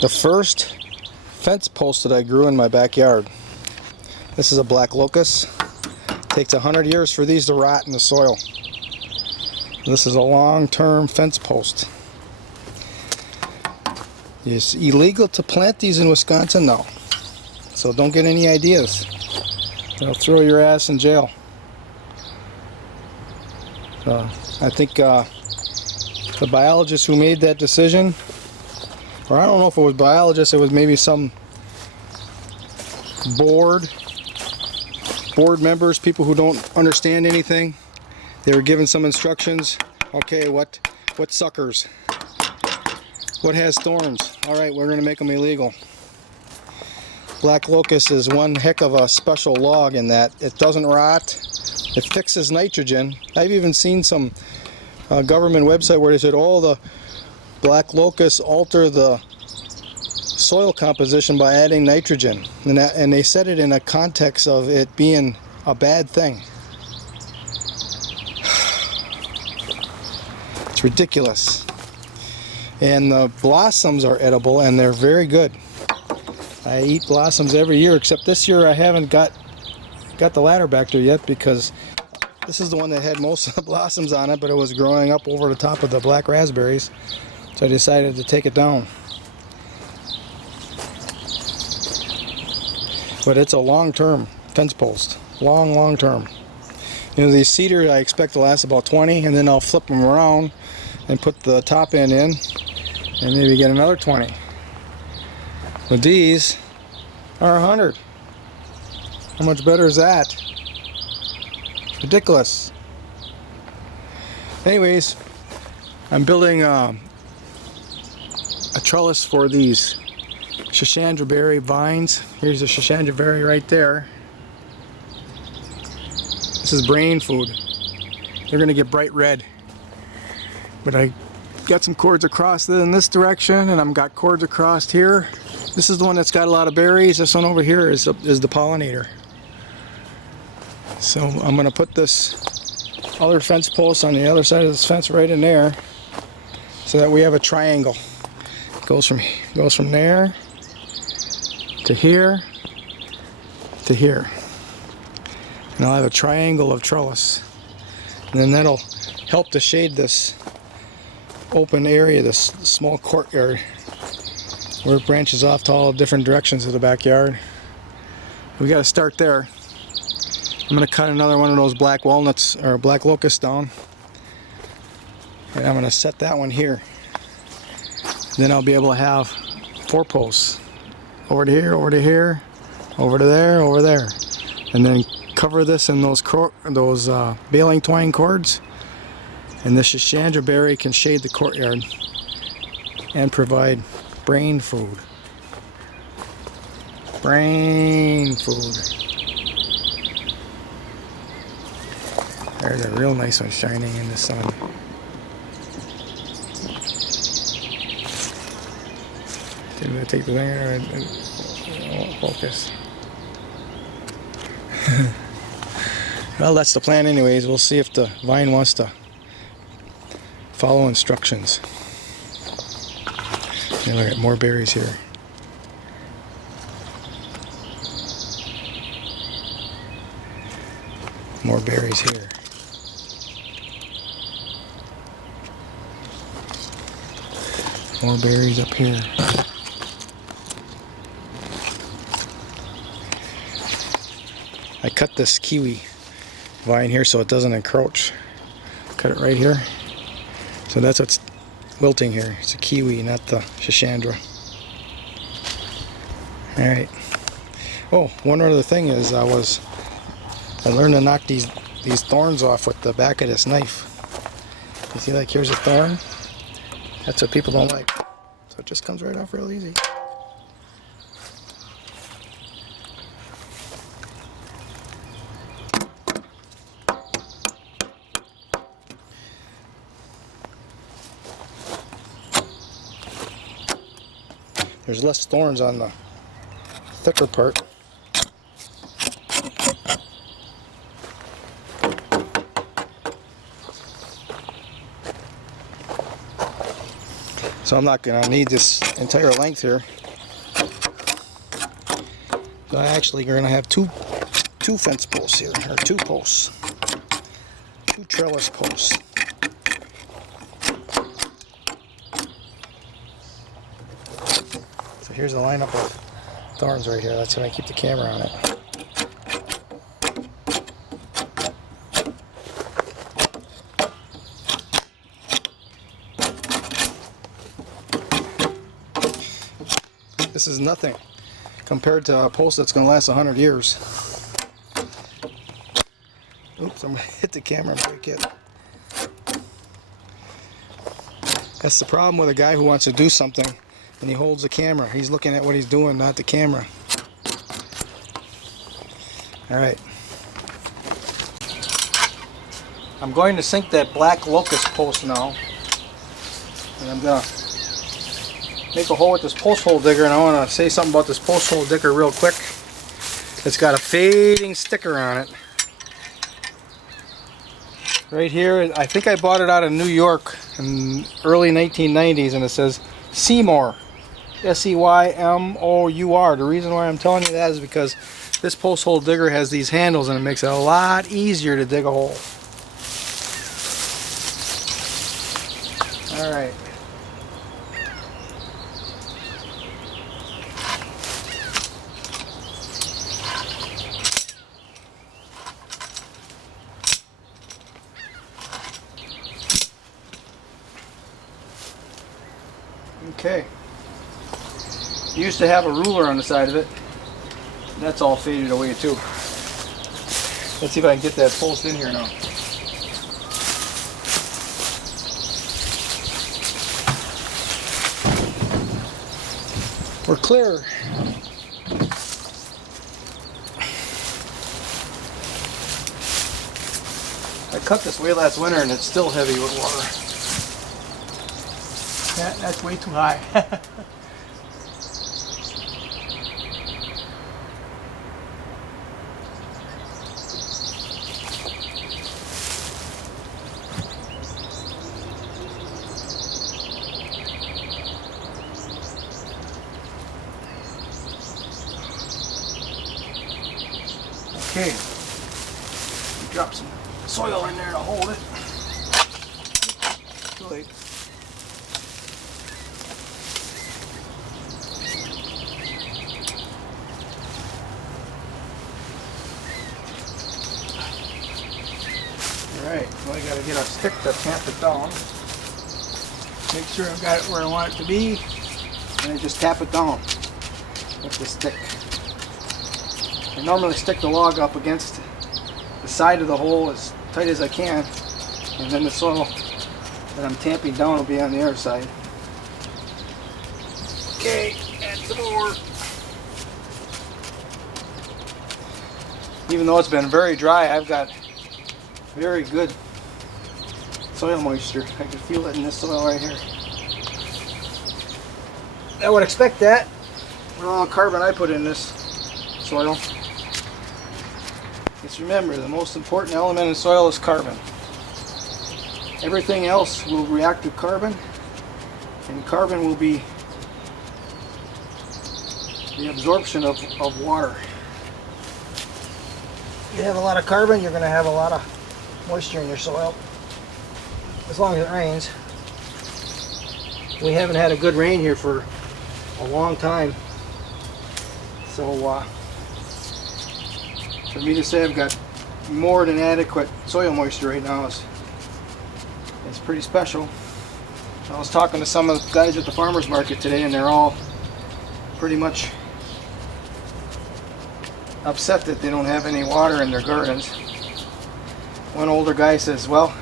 The first fence post that I grew in my backyard. This is a black locust. It takes 100 years for these to rot in the soil. This is a long-term fence post. It's illegal to plant these in Wisconsin now, so don't get any ideas. They'll throw your ass in jail. I think the biologist who made that decision, or I don't know if it was biologists, it was maybe some board members, people who don't understand anything. They were given some instructions. Okay, what suckers? What has thorns? Alright, we're going to make them illegal. Black locust is one heck of a special log in that it doesn't rot. It fixes nitrogen. I've even seen some government website where they said, oh, the black locusts alter the soil composition by adding nitrogen. And they said it in a context of it being a bad thing. It's ridiculous. And the blossoms are edible and they're very good. I eat blossoms every year, except this year I haven't got the ladder back there yet because this is the one that had most of the blossoms on it, but it was growing up over the top of the black raspberries, so I decided to take it down. But it's a long-term fence post. Long term. You know, these cedars I expect to last about 20, and then I'll flip them around and put the top end in and maybe get another 20. But these are 100. How much better is that? It's ridiculous. Anyways, I'm building a trellis for these Schisandra berry vines. Here's a Schisandra berry right there. This is brain food. They're gonna get bright red. But I got some cords across in this direction, and I've got cords across here. This is the one that's got a lot of berries. This one over here is the pollinator. So I'm gonna put this other fence post on the other side of this fence right in there, so that we have a triangle. It goes from there to here to here, and I'll have a triangle of trellis, and then that'll help to shade this open area, this small courtyard, where it branches off to all different directions of the backyard. We got to start there. I'm going to cut another one of those black walnuts or black locusts down, and I'm going to set that one here. Then I'll be able to have 4 posts, over to here, over to here, over to there, over there, and then cover this in those baling twine cords. And the Schisandra berry can shade the courtyard and provide brain food. Brain food. There's a real nice one shining in the sun. Didn't I take the thing and focus? Well, that's the plan anyways. We'll see if the vine wants to follow instructions. And look at more berries here. More berries here. More berries up here. I cut this kiwi vine here so it doesn't encroach. Cut it right here. So that's what's wilting here. It's a kiwi, not the Schisandra. Alright. Oh, one other thing is I learned to knock these thorns off with the back of this knife. You see, like, here's a thorn. That's what people don't like. So it just comes right off real easy. There's less thorns on the thicker part. So I'm not going to need this entire length here. So I actually going to have two fence posts here, or 2 posts. 2 trellis posts. So here's the lineup of thorns right here. That's how I keep the camera on it. This is nothing compared to a post that's going to last 100 years. Oops, I'm going to hit the camera and break it. That's the problem with a guy who wants to do something and he holds the camera. He's looking at what he's doing, not the camera. Alright. I'm going to sink that black locust post now. And I'm going to make a hole with this post hole digger, and I want to say something about this post hole digger real quick. It's got a fading sticker on it. Right here, I think I bought it out of New York in early 1990s, and it says Seymour. S-E-Y-M-O-U-R. The reason why I'm telling you that is because this post hole digger has these handles and it makes it a lot easier to dig a hole. Alright. Okay. You used to have a ruler on the side of it. That's all faded away too. Let's see if I can get that post in here now. We're clear. I cut this way last winter and it's still heavy with water. That's way too high. Okay, drop some soil in there to hold it. Too late. Alright, well I gotta get a stick to tamp it down. Make sure I've got it where I want it to be, and I just tap it down with the stick. I normally stick the log up against the side of the hole as tight as I can, and then the soil that I'm tamping down will be on the other side. Okay, add some more. Even though it's been very dry, I've got very good soil moisture. I can feel it in this soil right here. I would expect that with all the carbon I put in this soil. Just remember, the most important element in soil is carbon. Everything else will react to carbon, and carbon will be the absorption of water. If you have a lot of carbon, you're going to have a lot of moisture in your soil, as long as it rains. We haven't had a good rain here for a long time, so for me to say I've got more than adequate soil moisture right now is pretty special. I was talking to some of the guys at the farmers market today, and they're all pretty much upset that they don't have any water in their gardens. One older guy says, well,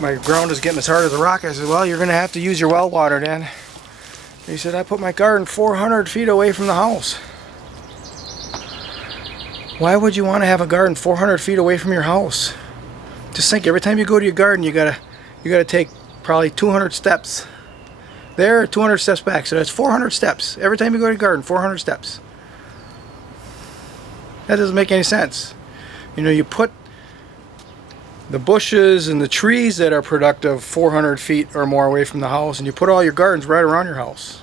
my ground is getting as hard as a rock. I said, well, you're going to have to use your well water then. He said, I put my garden 400 feet away from the house. Why would you want to have a garden 400 feet away from your house? Just think, every time you go to your garden, you gotta take probably 200 steps there, 200 steps back. So that's 400 steps. Every time you go to your garden, 400 steps. That doesn't make any sense. You know, you put the bushes and the trees that are productive 400 feet or more away from the house, and you put all your gardens right around your house.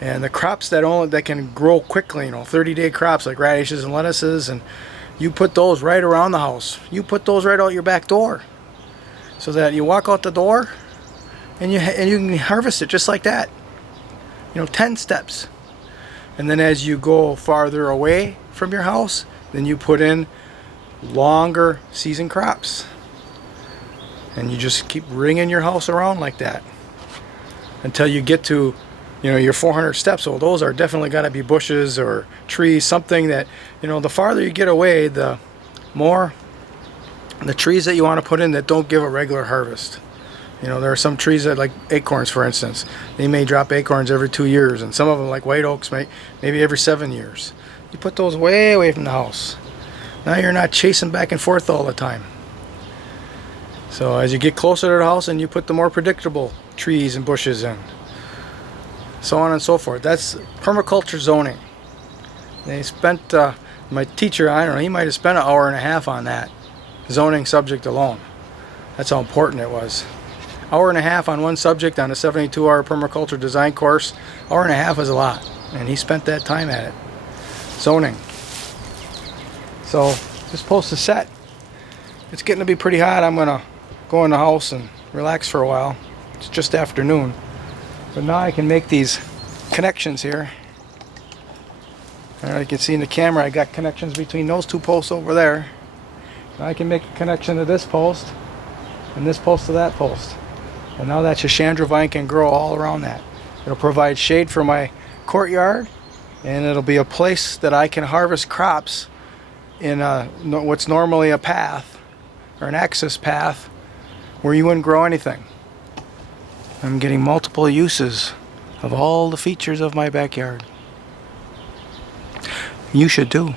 And the crops that can grow quickly, 30-day crops like radishes and lettuces, and you put those right around the house. You put those right out your back door, so that you walk out the door and you can harvest it just like that. 10 steps. And then as you go farther away from your house, then you put in longer season crops. And you just keep ringing your house around like that until you get to your 400 steps. So those are definitely got to be bushes or trees, something that, the farther you get away, the more the trees that you want to put in that don't give a regular harvest. There are some trees that, like acorns for instance, they may drop acorns every 2 years, and some of them like white oaks maybe every 7 years. You put those way away from the house. Now you're not chasing back and forth all the time. So as you get closer to the house, and you put the more predictable trees and bushes in. So on and so forth. That's permaculture zoning. They spent, my teacher, I don't know, he might have spent an hour and a half on that zoning subject alone. That's how important it was. Hour and a half on one subject on a 72-hour permaculture design course. Hour and a half is a lot, and he spent that time at it. Zoning. So this post is set. It's getting to be pretty hot. I'm gonna go in the house and relax for a while. It's just afternoon. But now I can make these connections here. And you can see in the camera I got connections between those two posts over there. Now I can make a connection to this post and this post to that post. And now that Shishandra vine can grow all around that. It'll provide shade for my courtyard, and it'll be a place that I can harvest crops in what's normally a path or an access path where you wouldn't grow anything. I'm getting multiple uses of all the features of my backyard. You should too.